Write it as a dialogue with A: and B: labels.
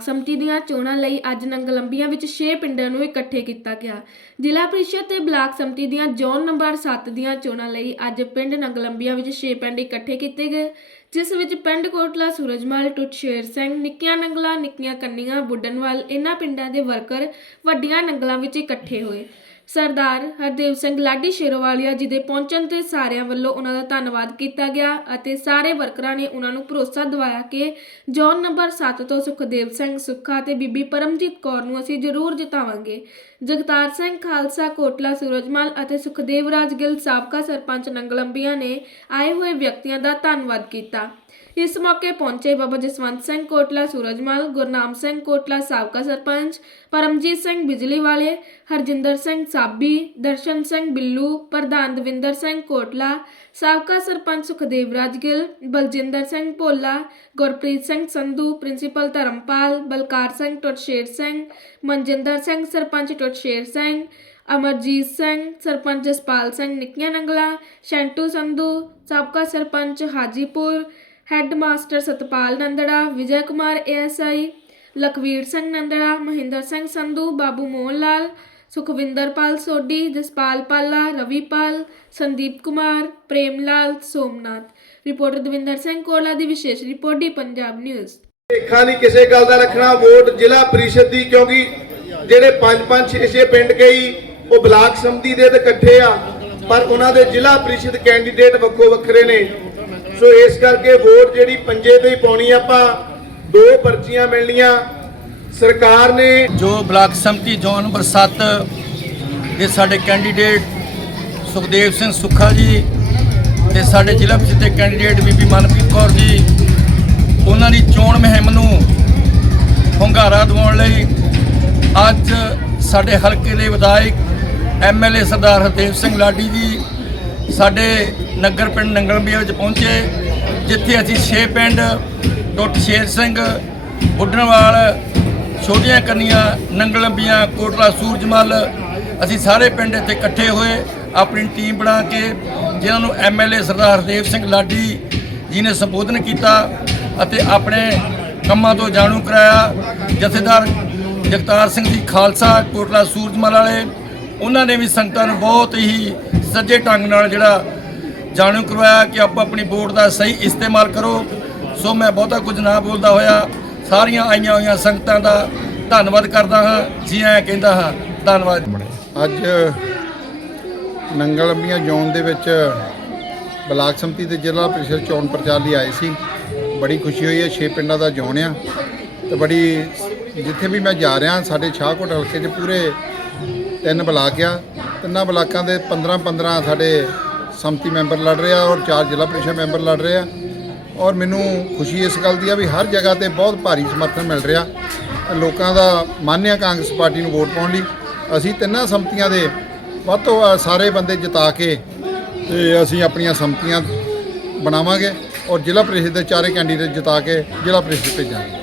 A: ਦੀਆਂ ਚੋਣਾਂ ਲਈ ਅੱਜ ਨੰਗਲੰਬੀਆਂ ਵਿੱਚ 6 ਪਿੰਡਾਂ ਨੂੰ ਇਕੱਠੇ ਕੀਤਾ ਗਿਆ। ਜ਼ਿਲ੍ਹਾ ਪ੍ਰੀਸ਼ਦ ਤੇ ਬਲਾਕ ਸੰਮਤੀ ਦੀਆਂ ਜ਼ੋਨ ਨੰਬਰ 7 ਦੀਆਂ ਚੋਣਾਂ ਲਈ ਅੱਜ ਪਿੰਡ ਨੰਗਲੰਬੀਆਂ ਵਿੱਚ 6 ਪਿੰਡ ਇਕੱਠੇ ਕੀਤੇ ਗਏ, ਜਿਸ ਵਿੱਚ ਪਿੰਡ ਕੋਟਲਾ, ਸੂਰਜਮਲ, ਟੁੱਟਸ਼ੇਰ ਸਿੰਘ, ਨਿੱਕੀਆਂ ਨੰਗਲਾਂ, ਨਿੱਕੀਆਂ ਕੰਨੀਆਂ, ਬੁੱਢਣਵਾਲ ਇਹਨਾਂ ਪਿੰਡਾਂ ਦੇ ਵਰਕਰ ਵੱਡੀਆਂ ਨੰਗਲਾਂ ਵਿੱਚ ਇਕੱਠੇ ਹੋਏ। ਸਰਦਾਰ ਹਰਦੇਵ ਸਿੰਘ ਲਾਡੀ ਸ਼ੇਰੋਵਾਲੀਆ ਜੀ ਦੇ ਪਹੁੰਚਣ ਤੇ ਸਾਰਿਆਂ ਵੱਲੋਂ ਉਹਨਾਂ ਦਾ ਧੰਨਵਾਦ ਕੀਤਾ ਗਿਆ ਅਤੇ ਸਾਰੇ ਵਰਕਰਾਂ ਨੇ ਉਹਨਾਂ ਨੂੰ ਭਰੋਸਾ ਦਿਵਾਇਆ ਕਿ ਜੌਨ ਨੰਬਰ 7 ਤੋਂ ਸੁਖਦੇਵ ਸਿੰਘ ਸੁੱਖਾ ਤੇ ਬੀਬੀ ਪਰਮਜੀਤ ਕੌਰ ਨੂੰ ਅਸੀਂ ਜ਼ਰੂਰ ਜਿਤਾਵਾਂਗੇ। ਜਗਤਾਰ ਸਿੰਘ ਖਾਲਸਾ, ਕੋਟਲਾ ਸੂਰਜਮਲ ਅਤੇ ਸੁਖਦੇਵ ਰਾਜ ਗਿੱਲ ਸਾਬਕਾ ਸਰਪੰਚ ਨੰਗਲੰਬੀਆਂ ਨੇ ਆਏ ਹੋਏ ਵਿਅਕਤੀਆਂ ਦਾ ਧੰਨਵਾਦ ਕੀਤਾ। ਇਸ ਮੌਕੇ ਪਹੁੰਚੇ ਬਾਬਾ ਜਸਵੰਤ ਸਿੰਘ ਕੋਟਲਾ ਸੂਰਜਮਲ ਗੁਰਨਾਮ ਸਿੰਘ ਕੋਟਲਾ ਸਾਬਕਾ ਸਰਪੰਚ ਪਰਮਜੀਤ ਸਿੰਘ ਬਿਜਲੀ ਵਾਲੇ ਹਰਜਿੰਦਰ ਸਿੰਘ ਸਾਬੀ ਦਰਸ਼ਨ ਸਿੰਘ ਬਿੱਲੂ ਪ੍ਰਧਾਨ ਦਵਿੰਦਰ ਸਿੰਘ ਕੋਟਲਾ ਸਾਬਕਾ ਸਰਪੰਚ ਸੁਖਦੇਵ ਰਾਜ ਗਿੱਲ ਬਲਜਿੰਦਰ ਸਿੰਘ ਭੋਲਾ ਗੁਰਪ੍ਰੀਤ ਸਿੰਘ ਸੰਧੂ ਪ੍ਰਿੰਸੀਪਲ ਧਰਮਪਾਲ ਬਲਕਾਰ ਸਿੰਘ ਟੁੱਟਸ਼ੇਰ ਸਿੰਘ ਮਨਜਿੰਦਰ ਸਿੰਘ ਸਰਪੰਚ ਟੁੱਟਸ਼ੇਰ ਸਿੰਘ ਅਮਰਜੀਤ ਸਿੰਘ ਸਰਪੰਚ ਜਸਪਾਲ ਸਿੰਘ ਨਿੱਕੀਆਂ ਨੰਗਲਾ ਸ਼ੈਂਟੂ ਸੰਧੂ ਸਾਬਕਾ sarpanch Hajipur head master Satpal Nandra, Vijay Kumar ASI, Lakhvir Singh Nandra, Mahinder Singh Sandhu, Babu Mohan Lal Sukhwinderpal Sodhi, Jaspal Pala Ravipal Sandeep Kumar Prem Lal Somnath. Reporter Davinder Singh Kola ਦੀ ਵਿਸ਼ੇਸ਼ report D Punjab news.
B: ਲੇਖਾ ਨਹੀਂ ਕਿਸੇ ਗੱਲ ਦਾ ਰੱਖਣਾ, vote ਜ਼ਿਲ੍ਹਾ ਪ੍ਰੀਸ਼ਦ ਦੀ, ਕਿਉਂਕਿ ਜਿਹੜੇ ਪੰਜ ਪੰਜ ਛੇ ਛੇ ਪਿੰਡ ਗਈ ਉਹ ਬਲਾਕ ਸੰਮਤੀ ਦੇ ਤੇ ਇਕੱਠੇ ਆ, ਪਰ ਉਹਨਾਂ ਦੇ ਜ਼ਿਲ੍ਹਾ ਪ੍ਰੀਸ਼ਦ ਕੈਂਡੀਡੇਟ ਵੱਖੋ ਵੱਖਰੇ ਨੇ। ਸੋ ਇਸ ਕਰਕੇ ਵੋਟ ਜਿਹੜੀ ਪੰਜੇ ਤੇ ਹੀ ਪਾਉਣੀ ਆਪਾਂ ਦੋ ਪਰਚੀਆਂ ਮਿਲਣੀਆਂ ਸਰਕਾਰ ਨੇ
C: ਜੋ ਬਲਾਕ ਸੰਮਤੀ ਜ਼ੋਨ ਨੰਬਰ 7 ਦੇ ਸਾਡੇ ਕੈਂਡੀਡੇਟ ਸੁਖਦੇਵ ਸਿੰਘ ਸੁੱਖਾ ਜੀ ਤੇ ਸਾਡੇ ਜ਼ਿਲ੍ਹਾ ਵਿੱਚ ਦੇ ਕੈਂਡੀਡੇਟ ਬੀਬੀ ਮਨਪ੍ਰੀਤ ਕੌਰ ਜੀ, ਉਹਨਾਂ ਦੀ ਚੋਣ ਮੁਹਿੰਮ ਨੂੰ ਹੁੰਗਾਰਾ ਦਿਵਾਉਣ ਲਈ ਅੱਜ ਸਾਡੇ ਹਲਕੇ ਦੇ ਵਿਧਾਇਕ ਐਮਐਲਏ ਸਰਦਾਰ ਹਰਦੇਵ ਸਿੰਘ ਲਾਡੀ ਜੀ ਸਾਡੇ ਨਗਰ ਪਿੰਡ ਨੰਗਲਬੀਆ ਵਿੱਚ ਪਹੁੰਚੇ, ਜਿੱਥੇ ਅਸੀਂ 6 ਪਿੰਡ ਟੁੱਟ ਸ਼ੇਰ ਸਿੰਘ, ਬੁੱਢਣਵਾਲ, ਛੋਟੀਆਂ ਕੰਨੀਆਂ, ਨੰਗਲੰਬੀਆਂ, ਕੋਟਲਾ, ਸੂਰਜਮਲ, ਅਸੀਂ ਸਾਰੇ ਪਿੰਡ ਇੱਥੇ ਇਕੱਠੇ ਹੋਏ, ਆਪਣੀ ਟੀਮ ਬਣਾ ਕੇ, ਜਿਨ੍ਹਾਂ ਨੂੰ ਐਮਐਲਏ ਸਰਦਾਰ ਹਰਦੇਵ ਸਿੰਘ ਲਾਡੀ ਜੀ ਨੇ ਸੰਬੋਧਨ ਕੀਤਾ ਅਤੇ ਆਪਣੇ ਕੰਮਾਂ ਤੋਂ ਜਾਣੂ ਕਰਾਇਆ। ਜਥੇਦਾਰ ਜਗਤਾਰ ਸਿੰਘ ਜੀ ਖਾਲਸਾ, ਕੋਟਲਾ, ਸੂਰਜਮਲ ਵਾਲੇ, ਉਹਨਾਂ ਨੇ ਵੀ ਸੰਗਤਾਂ ਨੂੰ ਬਹੁਤ ਹੀ ਸੱਜੇ ਢੰਗ ਨਾਲ ਜਿਹੜਾ ਜਾਣੂ ਕਰਵਾਇਆ ਕਿ ਆਪਾਂ ਆਪਣੀ ਵੋਟ ਦਾ ਸਹੀ ਇਸਤੇਮਾਲ ਕਰੋ। ਸੋ ਮੈਂ ਬਹੁਤਾ ਕੁਝ ਨਾ ਬੋਲਦਾ ਹੋਇਆ। ਸਾਰੀਆਂ ਆਈਆਂ ਹੋਈਆਂ ਸੰਗਤਾਂ ਦਾ ਧੰਨਵਾਦ ਕਰਦਾ ਹਾਂ। ਜੀ ਆਇਆਂ ਕਹਿੰਦਾ ਹਾਂ, ਧੰਨਵਾਦ।
D: ਅੱਜ ਨੰਗਲੰਬੀਆਂ ਜ਼ੋਨ ਦੇ ਵਿੱਚ ਬਲਾਕ ਸੰਮਤੀ ਤੇ ਜ਼ਿਲ੍ਹਾ ਪ੍ਰੀਸ਼ਦ ਚੋਣ ਪ੍ਰਚਾਰ ਲਈ ਆਏ ਸੀ। ਬੜੀ ਖੁਸ਼ੀ ਹੋਈ ਹੈ, ਛੇ ਪਿੰਡਾਂ ਦਾ ਜ਼ੋਨ ਆ। ਤੇ ਬੜੀ ਜਿੱਥੇ ਵੀ ਮੈਂ ਜਾ ਰਿਹਾ, ਸਾਡੇ ਸ਼ਾਹਕੋਟ ਹਲਕੇ 'ਚ ਪੂਰੇ ਤਿੰਨ ਬਲਾਕ ਆ। ਤਿੰਨਾਂ ਬਲਾਕਾਂ ਦੇ 15 15 ਸਾਡੇ ਸੰਮਤੀ ਮੈਂਬਰ ਲੜ ਰਹੇ ਆ ਔਰ ਚਾਰ ਜ਼ਿਲ੍ਹਾ ਪ੍ਰੀਸ਼ਦ ਮੈਂਬਰ ਲੜ ਰਹੇ ਆ। ਔਰ ਮੈਨੂੰ ਖੁਸ਼ੀ ਇਸ ਗੱਲ ਦੀ ਆ ਵੀ ਹਰ ਜਗ੍ਹਾ ਤੇ ਬਹੁਤ ਭਾਰੀ ਸਮਰਥਨ ਮਿਲ ਰਿਹਾ। ਲੋਕਾਂ ਦਾ ਮਨ ਆ ਕਾਂਗਰਸ ਪਾਰਟੀ ਨੂੰ ਵੋਟ ਪਾਉਣ ਲਈ। ਅਸੀਂ ਤਿੰਨਾਂ ਸੰਮਤੀਆਂ ਦੇ ਵੱਧ ਤੋਂ ਵੱਧ ਸਾਰੇ ਬੰਦੇ ਜਿਤਾ ਕੇ ਤੇ ਅਸੀਂ ਆਪਣੀਆਂ ਸੰਮਤੀਆਂ ਬਣਾਵਾਂਗੇ ਔਰ ਜ਼ਿਲ੍ਹਾ ਪ੍ਰੀਸ਼ਦ ਦੇ ਚਾਰੇ ਕੈਂਡੀਡੇਟ ਜਿਤਾ ਕੇ ਜ਼ਿਲ੍ਹਾ ਪ੍ਰੀਸ਼ਦ ਭੇਜਾਂਗੇ